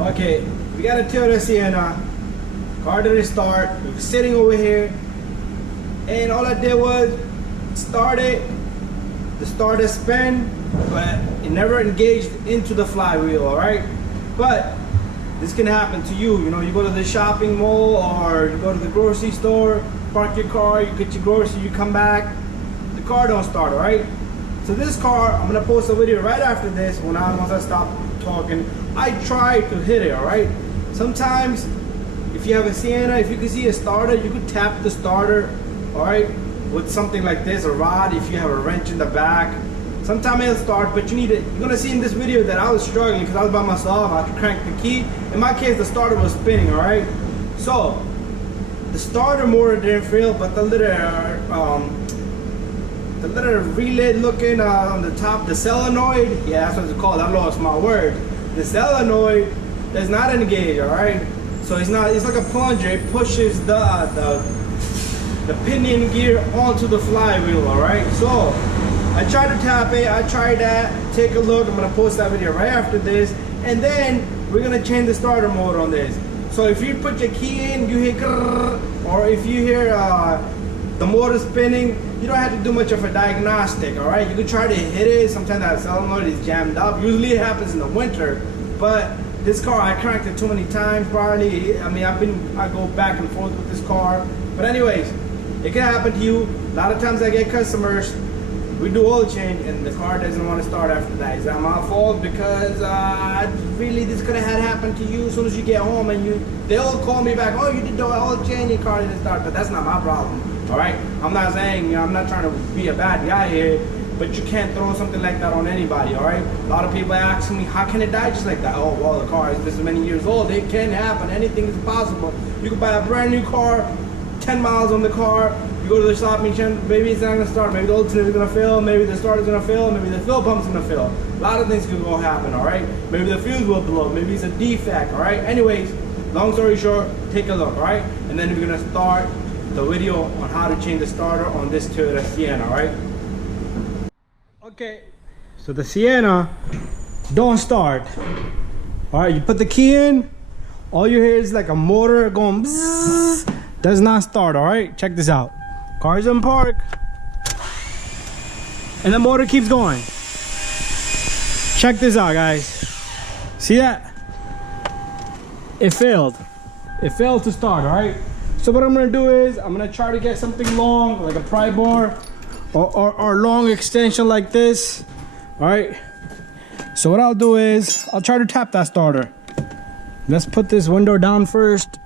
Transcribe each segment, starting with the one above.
Okay, we got a Toyota Sienna. Car didn't start. We were sitting over here, and all I did was start it. The starter spin, but it never engaged into the flywheel. All right, but this can happen to you. You know, you go to the shopping mall or you go to the grocery store, park your car, you get your groceries, you come back, the car don't start. All right. So this car, I'm gonna post a video right after this. Once I stop talking, I tried to hit it. All right. Sometimes, if you have a Sienna, if you can see a starter, you could tap the starter. All right, with something like this, a rod. If you have a wrench in the back, sometimes it'll start. But you need it. You're gonna see in this video that I was struggling because I was by myself. I cranked the key. In my case, the starter was spinning. All right. So the starter motor didn't fail, but the little relay looking on the top, the solenoid, yeah, that's what it's called. I lost my word. The solenoid does not engage. All right. So it's like a plunger. It pushes the pinion gear onto the flywheel. All right. So I tried to tap it. I tried that. Take a look. I'm gonna post that video right after this, and then we're gonna change the starter mode on this. So if you put your key in, you hear grrr, or if you hear the motor spinning, you don't have to do much of a diagnostic. All right. You can try to hit it. Sometimes that solenoid is jammed up. Usually it happens in the winter, but this car, I cranked it too many times, probably. I mean, I go back and forth with this car. But anyways, it can happen to you. A lot of times I get customers, we do oil change, and the car doesn't want to start after that. Is that my fault? Because really, this could have had happened to you as soon as you get home, and they'll call me back, oh, you did the oil change, your car didn't start. But that's not my problem, all right? I'm not saying, you know, I'm not trying to be a bad guy here, but you can't throw something like that on anybody, all right? A lot of people ask me, how can it die just like that? Oh, well, the car is this many years old. It can happen. Anything is possible. You can buy a brand new car, 10 miles on the car. You go to the shopping center, maybe it's not gonna start. Maybe the alternator is gonna fail. Maybe the starter's gonna fail. Maybe the fuel pump's gonna fail. A lot of things can go happen, all right? Maybe the fuse will blow. Maybe it's a defect, all right? Anyways, long story short, take a look, all right? And then we're gonna start the video on how to change the starter on this Toyota Sienna, all right? Okay, so the Sienna don't start. All right, you put the key in, all you hear is like a motor going bzzz, does not start. All right, check this out. Car's in park, and the motor keeps going. Check this out, guys. See that? It failed. It failed to start. All right. So what I'm gonna do is I'm gonna try to get something long, like a pry bar. Or long extension like this. All right, so what I'll do is I'll try to tap that starter. Let's put this window down first.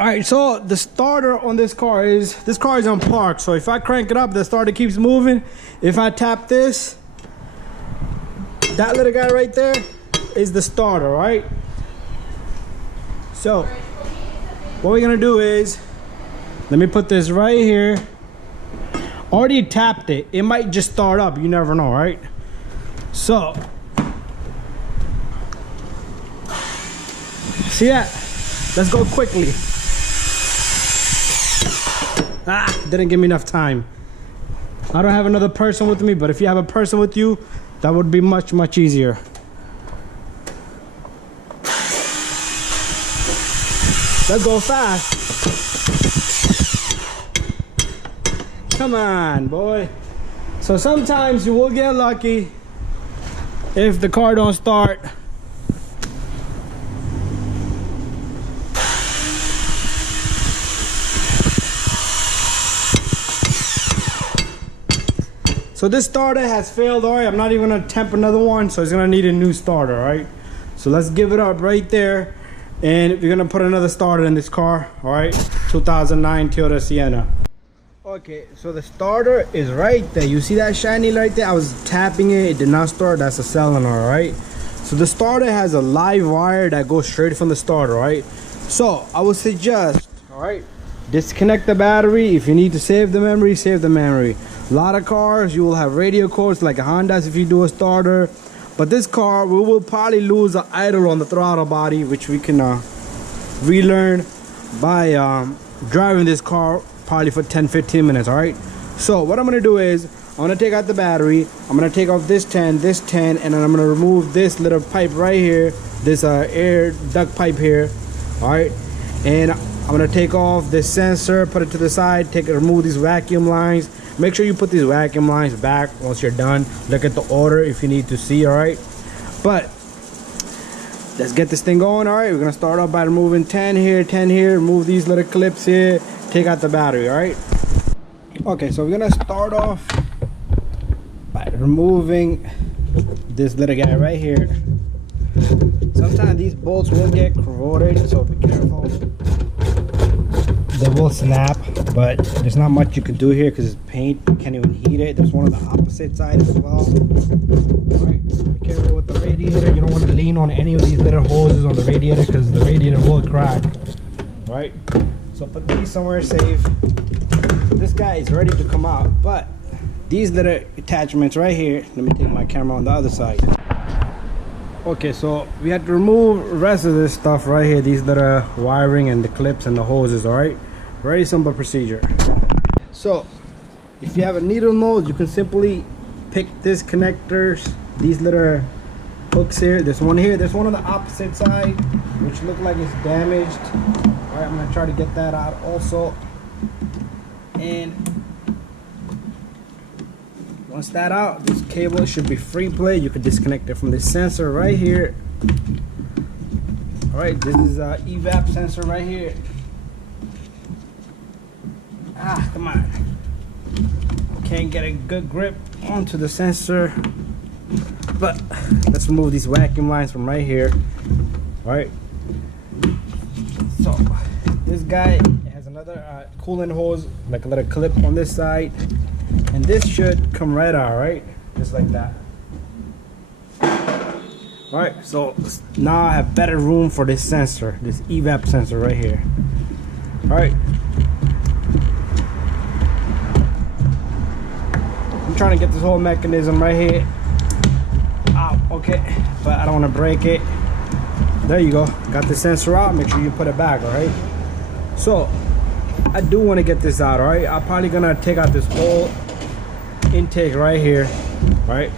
All right, so the starter on this car is on park. So if I crank it up, the starter keeps moving. If I tap this, that little guy right there is the starter. Right. So what we're gonna do is, let me put this right here. Already tapped it. It might just start up. You never know, right? So, see that? Let's go quickly. Didn't give me enough time. I don't have another person with me, but if you have a person with you, that would be much, much easier. Let's go fast. Come on, boy. So sometimes you will get lucky if the car don't start. So this starter has failed. All right, I'm not even gonna attempt another one, so it's gonna need a new starter. All right, so let's give it up right there, and we're gonna put another starter in this car. All right, 2009 Toyota Sienna. Okay, so the starter is right there. You see that shiny right there? I was tapping it, it did not start. That's a solenoid, right? So the starter has a live wire that goes straight from the starter, right? So I would suggest, all right, disconnect the battery. If you need to save the memory, save the memory. A lot of cars, you will have radio cords like a Honda's if you do a starter. But this car, we will probably lose the idle on the throttle body, which we can relearn by driving this car probably for 10-15 minutes. All right, so what I'm gonna do is I'm gonna take out the battery. I'm gonna take off this 10, and then I'm gonna remove this little pipe right here, this air duct pipe here. All right, and I'm gonna take off this sensor, put it to the side, remove these vacuum lines. Make sure you put these vacuum lines back once you're done. Look at the order if you need to see. All right, but let's get this thing going. All right, we're gonna start off by removing 10 here, 10 here, remove these little clips here, take out the battery. All right, okay, so we're gonna start off by removing this little guy right here. Sometimes these bolts will get corroded, so be careful. They will snap, but there's not much you can do here because it's paint. You can't even heat it. There's one on the opposite side as well. All right, be careful with the radiator. You don't want to lean on any of these little hoses on the radiator because the radiator will crack. All right, so put these somewhere safe. This guy is ready to come out, but these little attachments right here, let me take my camera on the other side. Okay, so we had to remove the rest of this stuff right here, these little wiring and the clips and the hoses. All right, very simple procedure. So if you have a needle nose, you can simply pick this connectors, these little hooks here. There's one here, there's one on the opposite side which look like it's damaged. All right, I'm gonna try to get that out also. And once that out, this cable should be free play. You can disconnect it from this sensor right here. All right, this is a evap sensor right here. Ah, come on. Can't get a good grip onto the sensor. But let's remove these vacuum lines from right here. All right. So this guy has another coolant hose, like a little clip on this side. And this should come right out, right? Just like that. All right, so now I have better room for this sensor, this evap sensor right here. All right. I'm trying to get this whole mechanism right here out, okay? But I don't want to break it. There you go. Got the sensor out. Make sure you put it back, all right? So I do want to get this out, all right? I'm probably gonna take out this whole intake right here, right?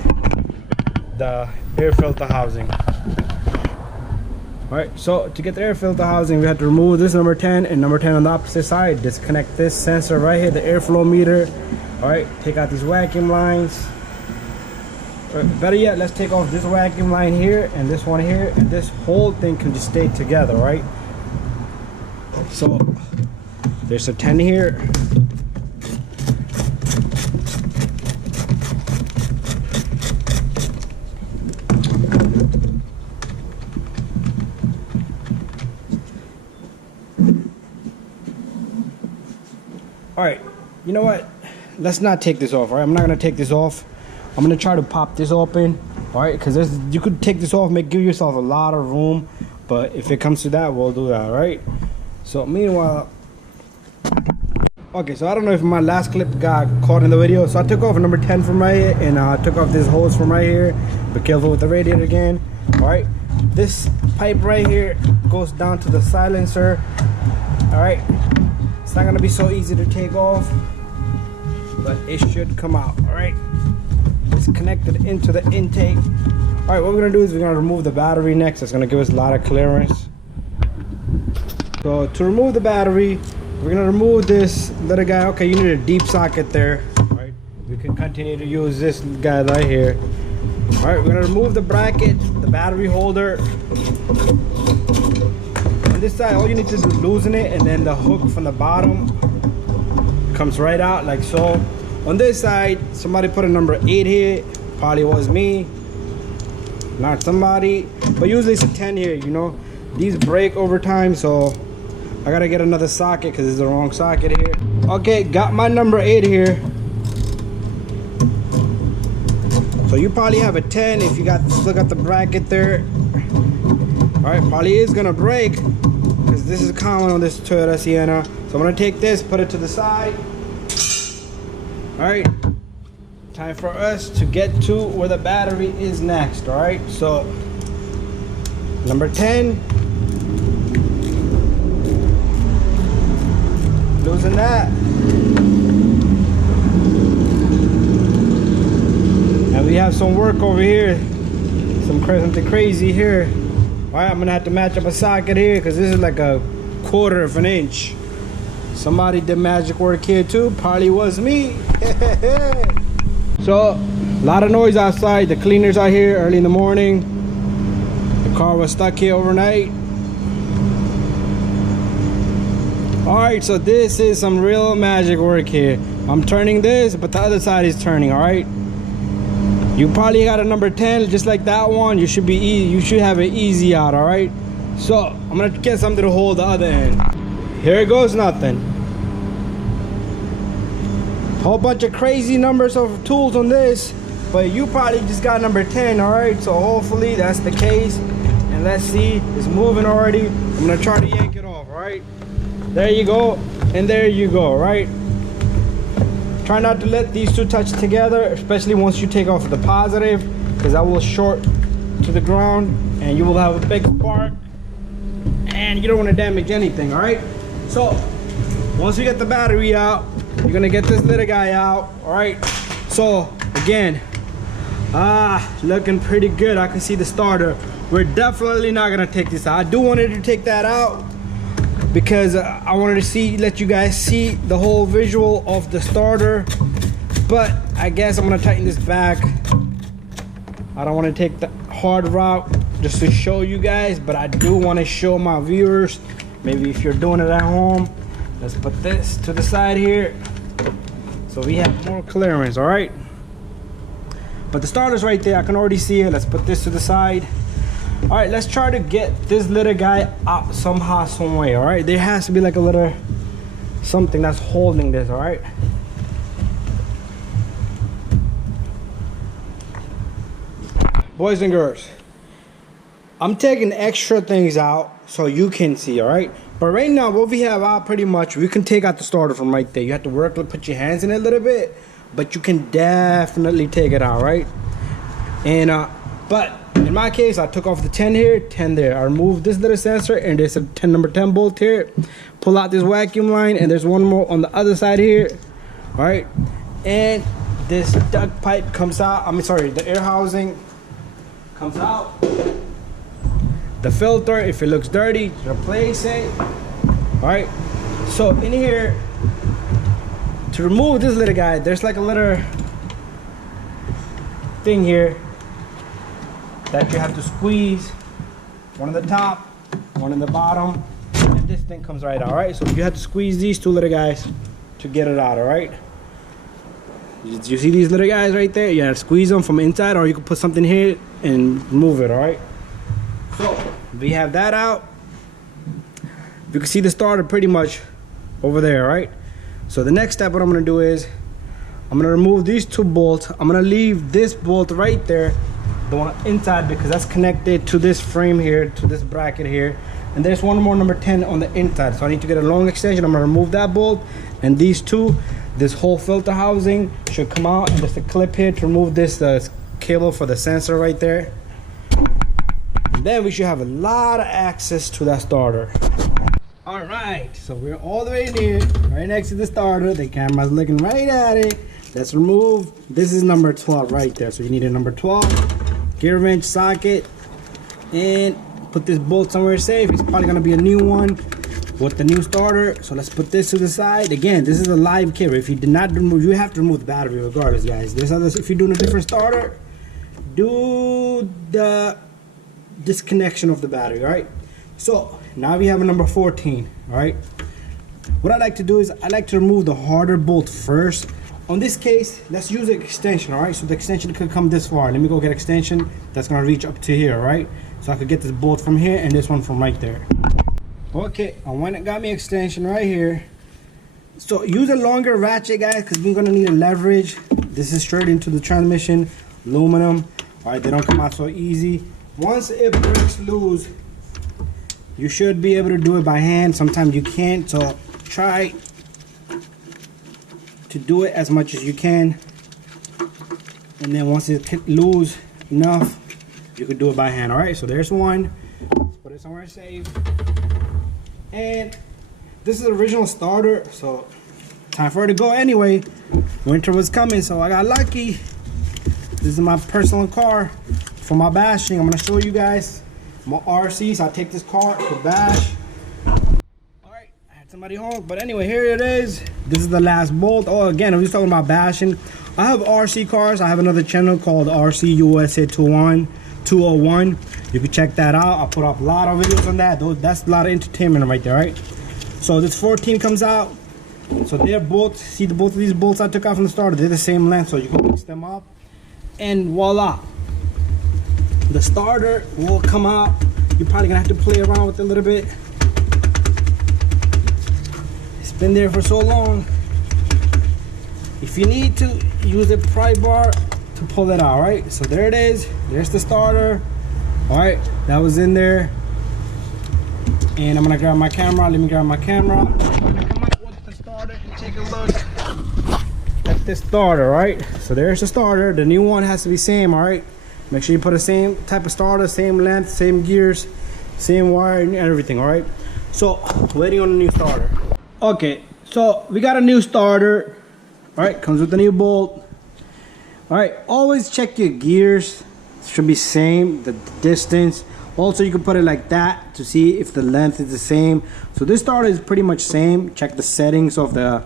The air filter housing. All right, so to get the air filter housing, we have to remove this number 10 and number 10 on the opposite side. Disconnect this sensor right here, the airflow meter. All right, take out these vacuum lines. Better yet, let's take off this vacuum line here and this one here, and this whole thing can just stay together, right? So there's a 10 here. All right, you know what? Let's not take this off, all right? I'm not gonna take this off. I'm gonna try to pop this open, all right? Because you could take this off, give yourself a lot of room, but if it comes to that, we'll do that, all right? So meanwhile, okay, so I don't know if my last clip got caught in the video. So I took off number 10 from right here, and I took off this hose from right here. Be careful with the radiator again, all right? This pipe right here goes down to the silencer, all right? It's not gonna be so easy to take off, but it should come out, all right? It's connected into the intake. All right, what we're gonna do is we're gonna remove the battery next. It's gonna give us a lot of clearance. So to remove the battery, we're gonna remove this little guy. Okay, you need a deep socket there, all right? We can continue to use this guy right here. All right, we're gonna remove the bracket, the battery holder. On this side, all you need to do is loosen it, and then the hook from the bottom comes right out like so. On this side, somebody put a number 8 here. Probably was me, not somebody. But usually it's a 10 here, you know. These break over time, so I gotta get another socket because it's the wrong socket here. Okay, got my number 8 here. So you probably have a 10 if you still got the bracket there. All right, probably is gonna break because this is common on this Toyota Sienna. So I'm gonna take this, put it to the side. All right, time for us to get to where the battery is next. All right, so number 10, loosen that. we have some work over here, something crazy here. All right, I'm gonna have to match up a socket here because this is like a 1/4 of an inch. Somebody did magic work here too, probably was me. So a lot of noise outside. The cleaners are here early in the morning. The car was stuck here overnight. All right, so this is some real magic work here. I'm turning this, but the other side is turning. All right, you probably got a number 10 just like that one. You should be easy, you should have it easy out. All right, so I'm gonna get something to hold the other end. Here goes nothing. Whole bunch of crazy numbers of tools on this, but you probably just got number 10. All right, so hopefully that's the case. And let's see, it's moving already. I'm gonna try to yank it off. All right, there you go, and there you go. All right, try not to let these two touch together, especially once you take off the positive, because that will short to the ground and you will have a big spark and you don't want to damage anything. All right, so once you get the battery out, you're gonna get this little guy out. All right, so again, looking pretty good. I can see the starter. We're definitely not gonna take this out. I do wanted to take that out because I wanted to let you guys see the whole visual of the starter, but I guess I'm gonna tighten this back. I don't want to take the hard route just to show you guys, but I do want to show my viewers, maybe if you're doing it at home. Let's put this to the side here so we have more clearance. All right, but the starter's right there, I can already see it. Let's put this to the side. All right, let's try to get this little guy out somehow, some way. All right, there has to be like a little something that's holding this. All right, boys and girls, I'm taking extra things out so you can see. All right, but right now what we have out, pretty much we can take out the starter from right there. You have to work to put your hands in it a little bit, but you can definitely take it out. Right, and but in my case, I took off the 10 here, 10 there. I removed this little sensor, and there's a number 10 bolt here. Pull out this vacuum line, and there's one more on the other side here. All right, and this duct pipe comes out. The air housing comes out. The filter, if it looks dirty, replace it. All right, so in here, to remove this little guy, there's like a little thing here that you have to squeeze, one on the top, one on the bottom, and this thing comes right out. All right, so you have to squeeze these two little guys to get it out. All right, you see these little guys right there? You have to squeeze them from inside, or you can put something here and move it. All right, so we have that out. You can see the starter pretty much over there. All right, so the next step, what I'm gonna do is I'm gonna remove these two bolts. I'm gonna leave this bolt right there, the one inside, because that's connected to this frame here, to this bracket here, and there's one more number 10 on the inside, so I need to get a long extension. I'm gonna remove that bolt, and these two, this whole filter housing should come out, and there's a clip here to remove this cable for the sensor right there. And then we should have a lot of access to that starter. All right, so we're all the way near, right next to the starter. The camera's looking right at it. Let's remove, this is number 12 right there, so you need a number 12 gear wrench socket, and put this bolt somewhere safe. It's probably gonna be a new one with the new starter. So let's put this to the side. Again, this is a live kit. If you did not remove, you have to remove the battery regardless, guys. There's others, if you're doing a different starter, do the disconnection of the battery. All right, so now we have a number 14. All right, what I like to do is I like to remove the harder bolt first. On this case, let's use an extension. All right, so the extension could come this far. Let me go get extension that's gonna reach up to here. All right, so I could get this bolt from here and this one from right there. Okay, I went and got me extension right here. So use a longer ratchet, guys, because we're gonna need a leverage. This is straight into the transmission, aluminum. All right, they don't come out so easy. Once it breaks loose, you should be able to do it by hand. Sometimes you can't, so try to do it as much as you can, and then once it loose enough, you could do it by hand. All right, so there's one. Let's put it somewhere safe. And this is the original starter, so time for it to go anyway. Winter was coming, so I got lucky. This is my personal car for my bashing. I'm gonna show you guys my RC. So I take this car to bash. All right, I had somebody home, but anyway, here it is. This is the last bolt. Oh, again, I was talking about bashing. I have RC cars. I have another channel called RC USA 201. You can check that out. I put up a lot of videos on that. That's a lot of entertainment right there, right? So this 14 comes out. So they're both, see both of these bolts I took out from the starter, they're the same length, so you can mix them up. And voila, the starter will come out. You're probably gonna have to play around with it a little bit. It's been there for so long. If you need to, use a pry bar to pull it out, right? So there it is, there's the starter. All right, that was in there. And I'm gonna grab my camera. Let me grab my camera. I'm gonna come out with the starter and take a look at this starter, right? So there's the starter. The new one has to be same, all right? Make sure you put the same type of starter, same length, same gears, same wire and everything, all right? So waiting on the new starter. Okay, so we got a new starter, all right? Comes with a new bolt. All right, always check your gears. Should be same, the distance. Also, you can put it like that to see if the length is the same. So this starter is pretty much same. Check the settings of the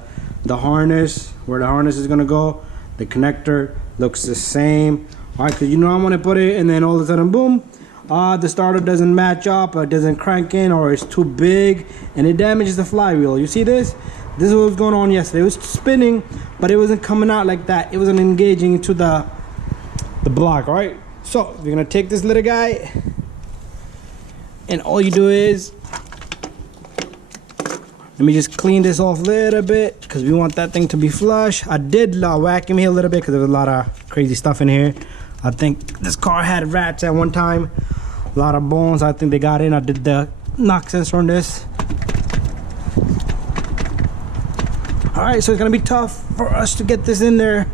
harness, where the harness is gonna go. The connector looks the same. All right, because you know I'm gonna put it, and then all of a sudden, boom, the starter doesn't match up, or it doesn't crank in, or it's too big, and it damages the flywheel. You see this? This is what was going on yesterday. It was spinning, but it wasn't coming out like that. It wasn't engaging into the block, all right? So you're gonna take this little guy, and all you do is, let me just clean this off a little bit because we want that thing to be flush. I did vacuum here a little bit because there was a lot of crazy stuff in here. I think this car had rats at one time, a lot of bones. I think they got in. I did the knock sensor on this. All right, so it's gonna be tough for us to get this in there,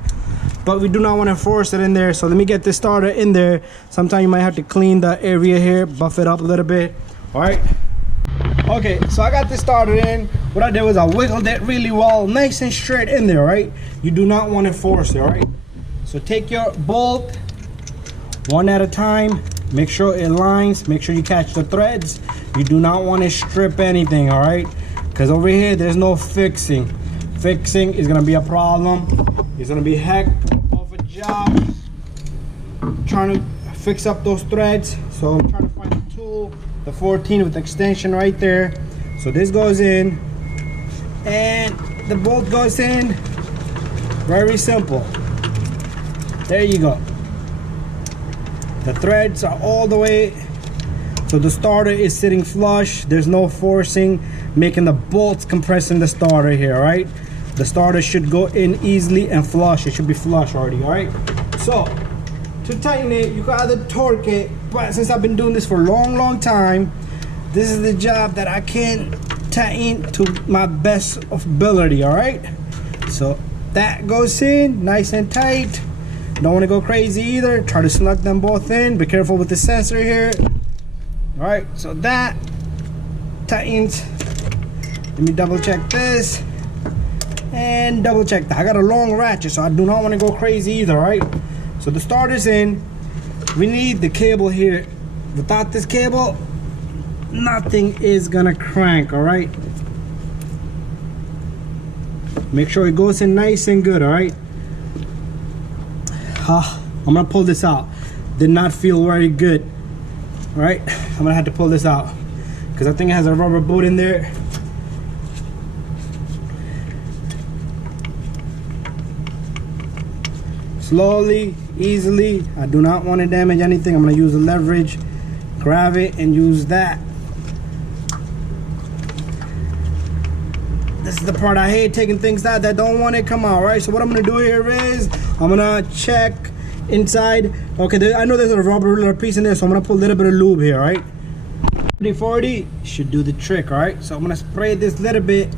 but we do not want to force it in there. So let me get this starter in there. Sometimes you might have to clean the area here, buff it up a little bit. All right. Okay, so I got this starter in. What I did was I wiggled it really well, nice and straight in there, right? You do not want to force it, all right? So take your bolt one at a time. Make sure it lines. Make sure you catch the threads. You do not want to strip anything, all right? Because over here, there's no fixing. Fixing is gonna be a problem. It's gonna be heck of a job trying to fix up those threads. So I'm trying to find a tool, the 14 with the extension right there. So this goes in and the bolt goes in. Very simple. There you go. The threads are all the way, so the starter is sitting flush. There's no forcing, making the bolts compressing the starter here, right? The starter should go in easily and flush. It should be flush already, all right? So to tighten it, you can either torque it, but since I've been doing this for a long time, this is the job that I can tighten to my best of ability, all right? So that goes in nice and tight. Don't want to go crazy either. Try to snug them both in. Be careful with the sensor here. All right, so that tightens. Let me double check this and double check that. I got a long ratchet, so I do not want to go crazy either, right? So the starter's in. We need the cable here. Without this cable, nothing is gonna crank, all right? Make sure it goes in nice and good, all right? I'm gonna pull this out. Did not feel very good, all right? I'm gonna have to pull this out because I think it has a rubber boot in there. Slowly, easily. I do not want to damage anything. I'm gonna use the leverage, grab it and use that. This is the part I hate, taking things out that don't want to come out, right? So what I'm gonna do here is I'm gonna check inside. Okay, I know there's a rubber piece in there, so I'm gonna put a little bit of lube here, right? 40 should do the trick, all right? So I'm gonna spray this little bit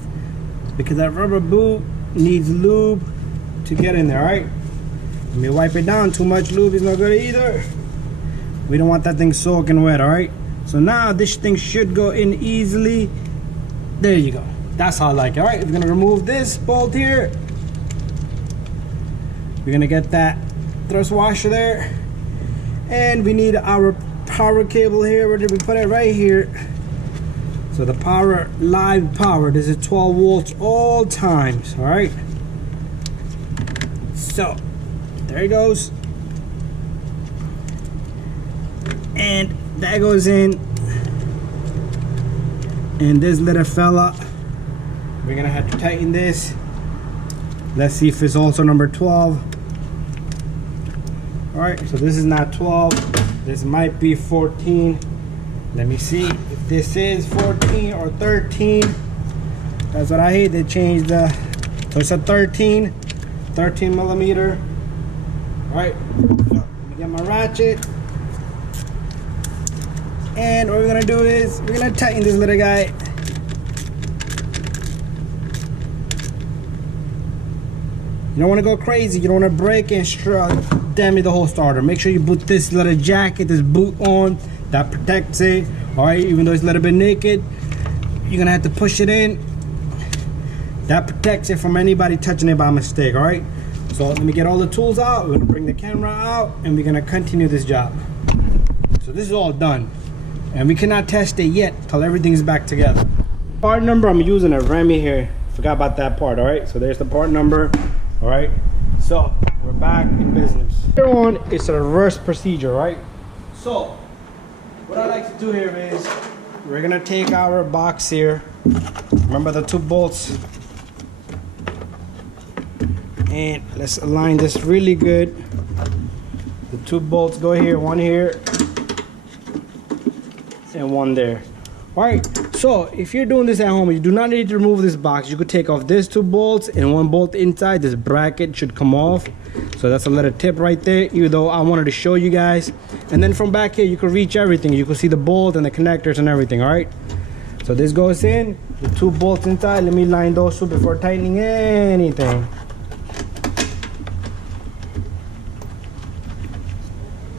because that rubber boot needs lube to get in there, all right? Let me wipe it down. Too much lube is not good either. We don't want that thing soaking wet, all right? So now this thing should go in easily. There you go. That's how I like it, all right? We're gonna remove this bolt here. We're gonna get that thrust washer there. And we need our power cable here. Where did we put it? Right here. So the power, live power, this is 12 volts all times, all right? So, there it goes. And that goes in. And this little fella, we're gonna have to tighten this. Let's see if it's also number 12. All right, so this is not 12. This might be 14. Let me see if this is 14 or 13. That's what I hate. They changed the, so it's a 13 millimeter. All right, so let me get my ratchet. And what we're gonna do is we're gonna tighten this little guy. You don't want to go crazy. You don't want to break and damage the whole starter. Make sure you put this little jacket, this boot on. That protects it. Alright, even though it's a little bit naked, you're gonna have to push it in. That protects it from anybody touching it by mistake. Alright, so let me get all the tools out. We're gonna bring the camera out and we're gonna continue this job. So this is all done, and we cannot test it yet till everything is back together. Part number, I'm using a Remy here. Forgot about that part. Alright, so there's the part number. Alright, so we're back in business. Here on, it's a reverse procedure, right? So what I like to do here is we're gonna take our box here. Remember the 2 bolts, and let's align this really good. The 2 bolts go here, one here and one there. All right, so if you're doing this at home, you do not need to remove this box. You could take off these 2 bolts and 1 bolt inside. This bracket should come off. So that's a little tip right there, even though I wanted to show you guys. And then from back here, you can reach everything. You can see the bolt and the connectors and everything, all right? So this goes in, the 2 bolts inside. Let me line those 2 before tightening anything.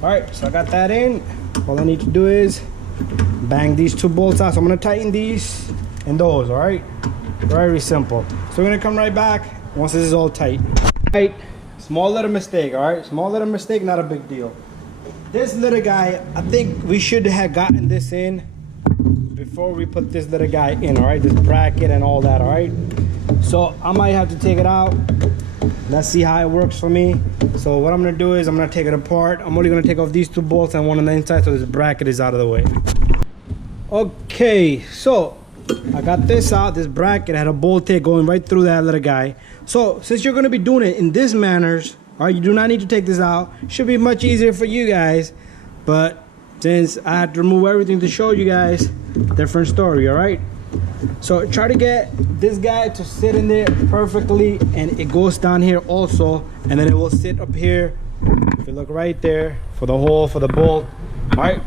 All right, so I got that in. All I need to do is bang these 2 bolts out. So I'm gonna tighten these and those, all right? Very simple. So we're gonna come right back once this is all tight. Right, small little mistake, all right? Small little mistake, not a big deal. This little guy, I think we should have gotten this in before we put this little guy in, all right? This bracket and all that, all right? So I might have to take it out. Let's see how it works for me. So what I'm gonna do is I'm gonna take it apart. I'm only gonna take off these 2 bolts and one on the inside so this bracket is out of the way. Okay, so I got this out. This bracket had a bolt head going right through that little guy. So since you're gonna be doing it in this manners, all right, you do not need to take this out. Should be much easier for you guys, but since I had to remove everything to show you guys, different story, all right? So try to get this guy to sit in there perfectly, and it goes down here also, and then it will sit up here. If you look right there for the hole for the bolt, all right?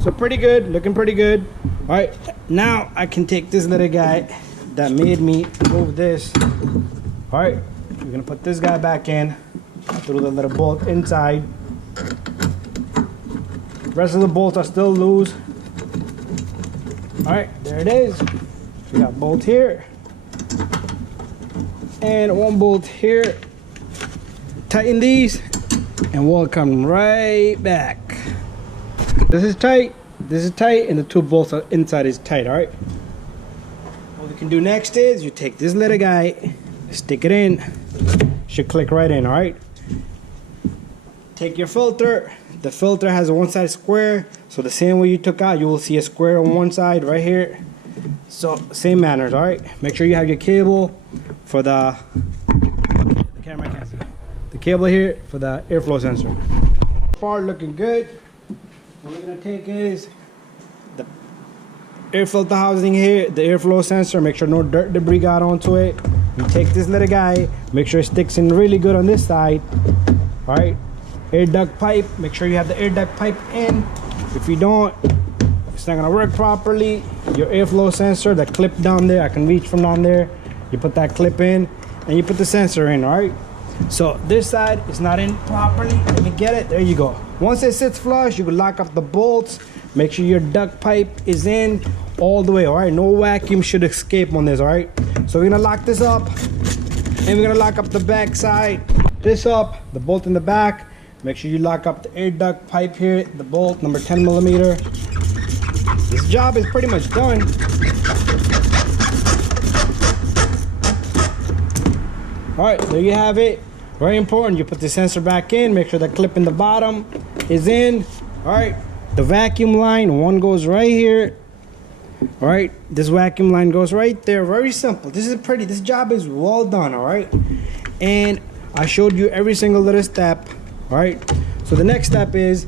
So pretty good, looking pretty good. All right, now I can take this little guy that made me move this. All right, we're gonna put this guy back in through the little bolt inside. The rest of the bolts are still loose. All right, there it is. We got bolt here and 1 bolt here. Tighten these and we'll come right back. This is tight, and the 2 bolts inside is tight, all right? What we can do next is you take this little guy, stick it in, should click right in, all right? Take your filter. The filter has a 1 side square, so the same way you took out, you will see a square on 1 side right here. So same manners, all right? Make sure you have your cable for the camera can't see. The cable here for the airflow sensor. Part looking good. What we're gonna take is the air filter housing here, the airflow sensor. Make sure no dirt debris got onto it. You take this little guy, make sure it sticks in really good on this side. All right, air duct pipe. Make sure you have the air duct pipe in. If you don't, it's not gonna work properly. Your airflow sensor, the clip down there, I can reach from down there. You put that clip in and you put the sensor in, all right? So this side is not in properly. Let me get it, there you go. Once it sits flush, you can lock up the bolts. Make sure your duct pipe is in all the way, all right? No vacuum should escape on this, all right? So we're gonna lock this up, and we're gonna lock up the back side. This up, the bolt in the back, Make sure you lock up the air duct pipe here, the bolt number 10 millimeter. This job is pretty much done. All right, there you have it. Very important, you put the sensor back in, make sure the clip in the bottom is in. All right, the vacuum line, one goes right here. All right, this vacuum line goes right there. Very simple. This job is well done. All right, and I showed you every single little step. All right, so the next step is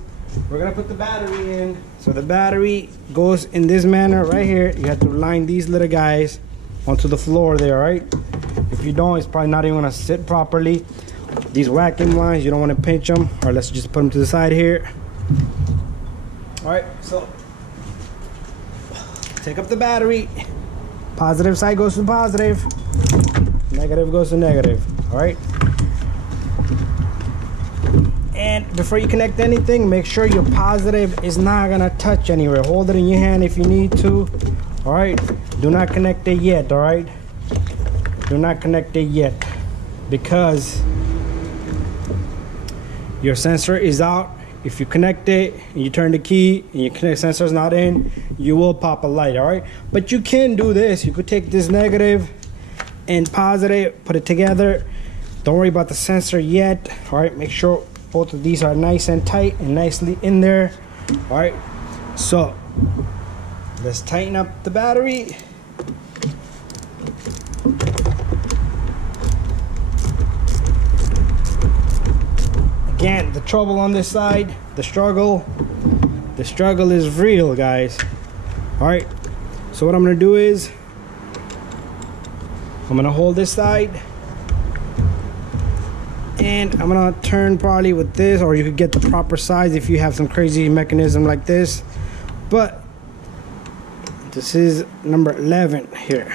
we're gonna put the battery in. So the battery goes in this manner right here. You have to line these little guys onto the floor there. All right, if you don't, it's probably not even gonna sit properly. These vacuum lines, you don't want to pinch them. Or let's just put them to the side here. All right, so take up the battery. Positive side goes to positive, negative goes to negative. All right, and before you connect anything, make sure your positive is not gonna touch anywhere. Hold it in your hand if you need to. All right, do not connect it yet. All right, do not connect it yet, because your sensor is out. If you connect it and you turn the key and your connect sensor's not in, you will pop a light. All right, but you can do this. You could take this negative and positive, put it together. Don't worry about the sensor yet. All right, make sure both of these are nice and tight and nicely in there. All right, so let's tighten up the battery. Again, the trouble on this side, the struggle is real, guys. All right, so what I'm gonna do is I'm gonna hold this side and I'm gonna turn probably with this, or you could get the proper size if you have some crazy mechanism like this, but this is number 11 here.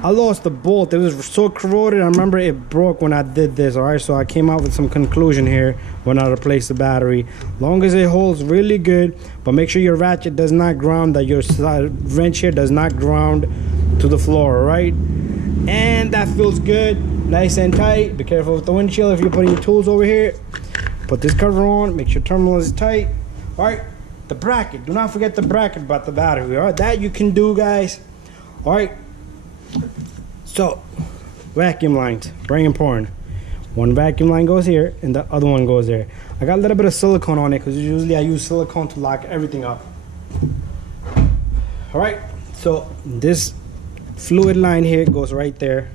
I lost the bolt. It was so corroded. I remember it broke when I did this. All right, so I came out with some conclusion here when I replaced the battery. Long as it holds really good, but make sure your ratchet does not ground, that your wrench here does not ground to the floor. All right, and that feels good, nice and tight. Be careful with the windshield if you're putting your tools over here. Put this cover on, make sure terminal is tight. All right, the bracket, do not forget the bracket about the battery. All right, that you can do, guys. All right, so vacuum lines, very important. One vacuum line goes here and the other one goes there. I got a little bit of silicone on it because usually I use silicone to lock everything up. All right, so this fluid line here goes right there.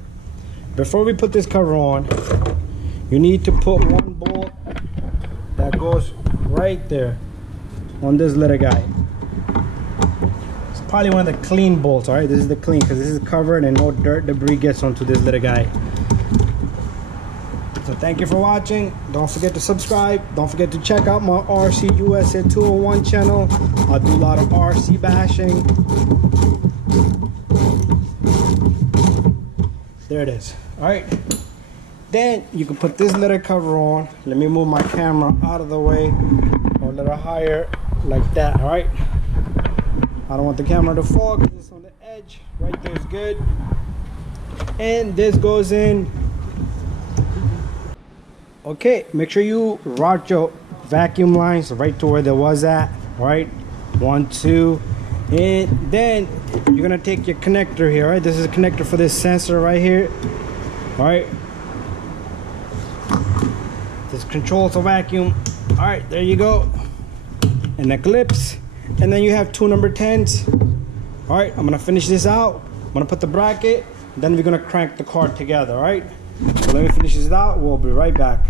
Before we put this cover on, you need to put one bolt that goes right there on this little guy. It's probably one of the clean bolts. All right, this is the clean because this is covered and no dirt debris gets onto this little guy. So thank you for watching. Don't forget to subscribe. Don't forget to check out my RC USA 201 channel. I do a lot of RC bashing. There it is. All right, then you can put this little cover on. Let me move my camera out of the way or a little higher like that. All right, I don't want the camera to fall because it's on the edge. Right there is good, and this goes in. Okay, make sure you route your vacuum lines right to where there was at. All right, 1, 2, and then you're gonna take your connector here. All right, this is a connector for this sensor right here. All right, this controls the vacuum. All right, there you go, and the clips, and then you have 2 number 10s. All right, I'm gonna finish this out. I'm gonna put the bracket, then we're gonna crank the car together. All right, so let me finish this out. We'll be right back.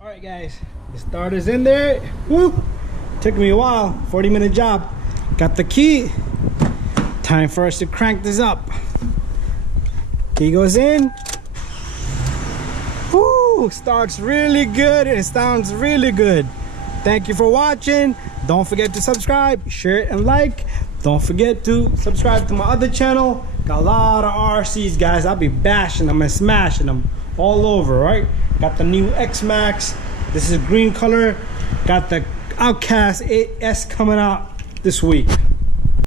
All right, guys, the starter's in there. Woo! Took me a while, 40-minute job. Got the key. Time for us to crank this up. Key goes in. Woo! Starts really good and it sounds really good. Thank you for watching. Don't forget to subscribe, share, and like. Don't forget to subscribe to my other channel. Got a lot of RCs, guys. I'll be bashing them and smashing them all over, right? Got the new X-Max. This is green color. Got the Outcast 8S coming out this week.